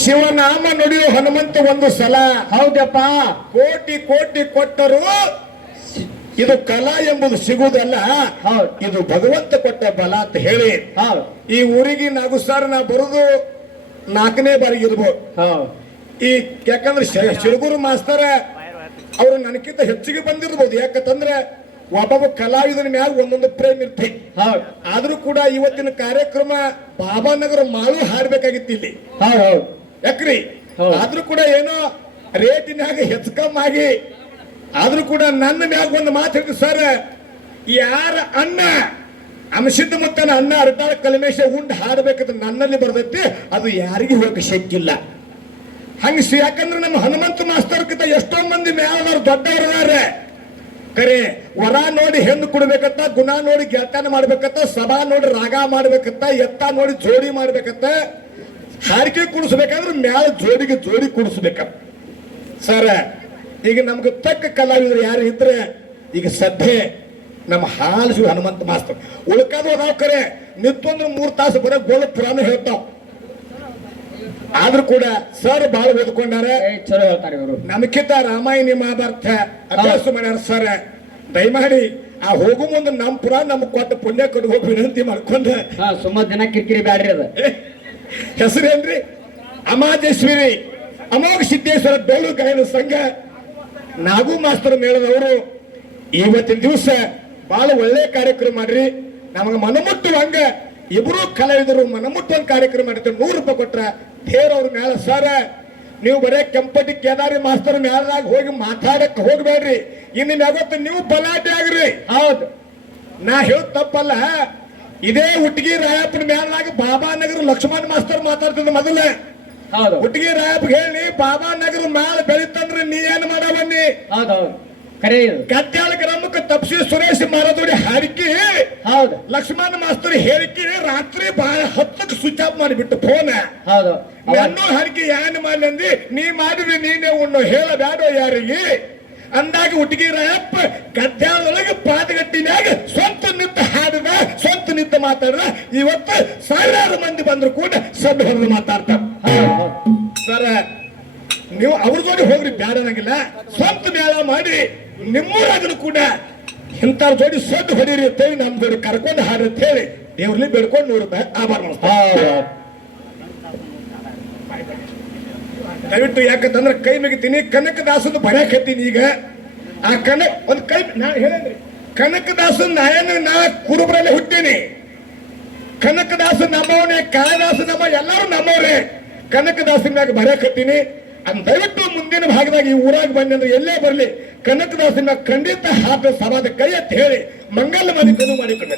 ಶಿವನಾಮ ನುಡಿಯೋ ಹನುಮಂತ ಒಂದು ಸಲ. ಹೌದಪ್ಪ. ಕೋಟಿ ಕೋಟಿ ಕೊಟ್ಟರು ಇದು ಕಲಾ ಎಂಬುದು ಸಿಗುವುದಲ್ಲ, ಇದು ಭಗವಂತ ಕೊಟ್ಟ ಬಲ ಅಂತ ಹೇಳಿ ಈ ಊರಿಗೆ ನಾಗು ಸರ್ ನಾ ಬರುದು 4ನೇ ಬಾರಿಗೆ ಇರ್ಬೋದು. ಈ ಯಾಕಂದ್ರೆ ಶಿರಗುರು ಮಾಸ್ತರ ಅವರು ನನಗಿಂತ ಹೆಚ್ಚಿಗೆ ಬಂದಿರ್ಬೋದು. ಯಾಕಂದ್ರೆ ಒಬ್ಬೊಬ್ಬ ಕಲಾವಿದನ ಮ್ಯಾಲ ಒಂದೊಂದು ಪ್ರೇಮ್ ಇರ್ತಿ. ಆದ್ರೂ ಕೂಡ ಇವತ್ತಿನ ಕಾರ್ಯಕ್ರಮ ಬಾಬಾನಗರ ಮಾಳು ಹಾಡ್ಬೇಕಾಗಿತ್ತು ಇಲ್ಲಿ. ಯಾಕ್ರಿ ಆದ್ರೂ ಕೂಡ ಏನೋ ರೇಟಿನಾಗ ಹೆಚ್ಚು ಕಮ್ಮಿ ಆಗಿ ಆದ್ರೂ ಕೂಡ ನನ್ನ ಮ್ಯಾಗ ಒಂದು ಮಾತು ಹೇಳ್ತೀವಿ ಸರ್, ಯಾರ ಅನ್ನ ಅಂಶದ ಮುತ್ತನ ಅನ್ನ ಅರ್ಧಾಳ ಕಲ್ಮೇಶ ಉಂಡು ಹಾಡಬೇಕಂದ್ರೆ ನನ್ನಲ್ಲಿ ಬರ್ತೈತಿ, ಅದು ಯಾರಿಗೂ ಹೋಗಕ್ಕೆ ಶಕ್ತಿಲ್ಲ. ಹಂಗ ಯಾಕಂದ್ರೆ ನಮ್ಮ ಹನುಮಂತ ಮಾಸ್ತರ್ಕಿಂತ ಎಷ್ಟೋ ಮಂದಿ ಮ್ಯಾಲದವ್ರು ದೊಡ್ಡವರಿದ್ದಾರೆ. ಕರೆ ವರ ನೋಡಿ ಹೆಣ್ಣು ಕೊಡ್ಬೇಕತ್ತ, ಗುಣ ನೋಡಿ ಗೆಳತನ ಮಾಡ್ಬೇಕತ್ತ, ಸಭಾ ನೋಡಿ ರಾಗ ಮಾಡ್ಬೇಕತ್ತ, ಎತ್ತ ನೋಡಿ ಜೋಡಿ ಮಾಡ್ಬೇಕತ್ತ, ಹಾರಿಕೆ ಕುಡಿಸ್ಬೇಕಾದ್ರೆ ಮ್ಯಾಲ ಜೋಡಿಗೆ ಜೋಡಿ ಕುಡಿಸ್ಬೇಕತ್ತ. ಸರ್ ಈಗ ನಮ್ಗೆ ತಕ್ಕ ಕಲಾವಿದರು ಯಾರು ಇದ್ರೆ ಈಗ ಸದ್ಯ ನಮ್ಮ ಹಾಲು ಹನುಮಂತ ಮಾಸ್ತರ್ ಉಳ್ಕಾದು ಅದಾವ. ಕರೆ ನಿಂತಂದ್ರೆ 3 ತಾಸು ಬರೋ ಗೋಳ ಪುರಾಣ ಹೇಳ್ತಾವ. ಆದ್ರೂ ಕೂಡ ಸರ್ ಬಹಳ ಓದ್ಕೊಂಡಾರ, ಚಲೋ ಹೇಳ್ತಾರೆ ಇವರು. ನಮ್ಕಿಂತ ರಾಮಾಯಣ ಮಹಾಭಾರತ ಅಭ್ಯಾಸ ಮಾಡ್ಯಾರ. ಸರ್ ದಯಮಾಡಿ ಆ ಹೋಗು ಮುಂದೆ ನಮ್ಮ ಪುರಾಣ ನಮ್ಗೆ ಕೊಟ್ಟ ಪುಣ್ಯ ಕೊಟ್ಟು ಹೋಗಿ ವಿನಂತಿ ಮಾಡ್ಕೊಂಡ ಸುಮಾರು ದಿನ ಕಿರಿಕಿರಿ ಬ್ಯಾಡ್ರಿ. ಅದ ಹೆಸರೇನ್ರಿ? ಅಮಾದೇಶ್ವರಿ ಅಮೋಘ ಸಿದ್ದೇಶ್ವರ ಡೋಲು ಗಾಯನ ಸಂಘ ನಾಗು ಮಾಸ್ತರ್ ಮೇಳದವರು ಇವತ್ತಿನ ದಿವಸ ಬಹಳ ಒಳ್ಳೆ ಕಾರ್ಯಕ್ರಮ ಮಾಡ್ರಿ. ನಮಗೆ ಮನಮುಟ್ಟುವಂಗ ಇಬ್ರು ಕಲಾವಿದರು ಮನಮುಟ್ಟುವಂಗ ಕಾರ್ಯಕ್ರಮ ಮಾಡಿರ್ತಾರೆ. 100 ರೂಪಾಯಿ ಕೊಟ್ರ ದೇವ್ರವ್ರ ಮೇಳ. ಸರ್ ನೀವು ಬರೇ ಕೆಂಪಟಿ ಕೇದಾರಿ ಮಾಸ್ತರ್ ಮೇಳದಾಗ ಹೋಗಿ ಮಾತಾಡಕ್ ಹೋಗ್ಬೇಡ್ರಿ. ಇನ್ನು ಮ್ಯಾಗೊತ್ತು ನೀವು ಬಲಾಟೆ ಆಗ್ರಿ. ಹೌದು, ನಾ ಹೇಳೋದು ತಪ್ಪಲ್ಲ. ಇದೇ ಹುಟ್ಟಿಗೆ ರಾಯಪ್ಪನ ಮೇಳದಾಗ ಬಾಬಾನಗರ ಲಕ್ಷ್ಮಣ ಮಾಸ್ತರ್ ಮಾತಾಡ್ತಿದ್ದ ಮೊದಲ. ಹುಟ್ಟಿಗೆ ರಾಯಪ್ಪ ಹೇಳಿ ಬಾಬಾನಗರ ಮ್ಯಾಲ ಬೆಳಿತಂದ್ರೆ ನೀ ಏನ್ ಮಾಡವನ್ನಿ. ಗದ್ಯಾಳ ಗ್ರಾಮಕ್ಕೆ ತಪ್ಸಿ ಸುರೇಶ್ ಮಾರದೋಡಿ ಹಾರಿಕೆ ಲಕ್ಷ್ಮಣ ಮಾಸ್ತರ್ ಹೇಳಿಕೆ ರಾತ್ರಿ 10ಕ್ಕೆ ಸ್ವಿಚ್ ಆಫ್ ಮಾಡಿಬಿಟ್ಟು ಫೋನ್. ನನ್ನೂ ಹಾರಿಕೆ ಏನ್ ಮಾಡ್ಲಿ ನೀ ಮಾಡಿದ್ರಿ ನೀನೇ ಉಣ್ಣು ಹೇಳ ಬ್ಯಾಡೋ ಯಾರಿಗೆ ಅಂದಾಗ ಹುಟ್ಟಿಗೆ ರಾಯಪ್ಪ ಗದ್ಯಾಳದೊಳಗೆ ಪಾದಗಟ್ಟಿನಾಗ ಸ್ವಂತ ನಿಂತ ಹಾಡಿದ, ಸ್ವಂತ ನಿಂತ ಮಾತಾಡಿದ. ಇವತ್ತು 1000 ಮಂದಿ ಬಂದ್ರು ಕೂಡ ಸದ್ದು ಹೊರದು ಮಾತಾಡ್ತಾರ. ಸರ್ ನೀವು ಅವ್ರ ಜೋಡಿ ಹೋಗ್ರಿ, ಬ್ಯಾಡನಾಗಿಲ್ಲ. ಸ್ವಂತ ಮೇಳ ಮಾಡಿ ನಿಮ್ಮೂರಾಗನು ಕೂಡ ಇಂಥವ್ರ ಜೋಡಿ ಸದ್ದು ಹೊಡೀರಿ ಅಂತೇಳಿ ನಮ್ ಜೋಡಿ ಕರ್ಕೊಂಡು ಹಾಡ್ರಿ ಅಂತ ಹೇಳಿ ದೇವ್ರಲ್ಲಿ ಬೇಡ್ಕೊಂಡು 100 ರೂಪಾಯಿ ಆಭಾರ ಮಾಡ್ತಾರೆ. ದಯವಿಟ್ಟು ಯಾಕಂತಂದ್ರೆ ಕೈ ಮುಗಿತೀನಿ. ಕನಕದಾಸನ ಬರೆಯಕತ್ತೀನಿ ಈಗ. ಆ ಒಂದ್ ಕೈ ನಾ ಹೇಳೇನ್ರಿ, ಕನಕದಾಸನ್ ನಾ ಕುರುಬರಲ್ಲೇ ಹುಟ್ಟೀನಿ. ಕನಕದಾಸನ್ ನಮ್ಮವನೇ, ಕಾಳಿದಾಸ ನಮ್ಮ ಎಲ್ಲರೂ ನಮ್ಮವ್ರೆ. ಕನಕದಾಸನ ಮ್ಯಾಗ ಬರೆಯಕತ್ತೀನಿ. ಅದ್ ದಯವಿಟ್ಟು ಮುಂದಿನ ಭಾಗದಾಗ ಈ ಊರಾಗ ಬನ್ನಿ ಅಂದ್ರೆ ಎಲ್ಲೇ ಬರ್ಲಿ ಕನಕದಾಸನ ಖಂಡಿತ ಹಾಕ ಸಭಾದ ಕೈ ಅಂತ ಹೇಳಿ ಮಂಗಲ ಮಾಡಿ ಕನು ಮಾಡಿಕೊಂಡೆ.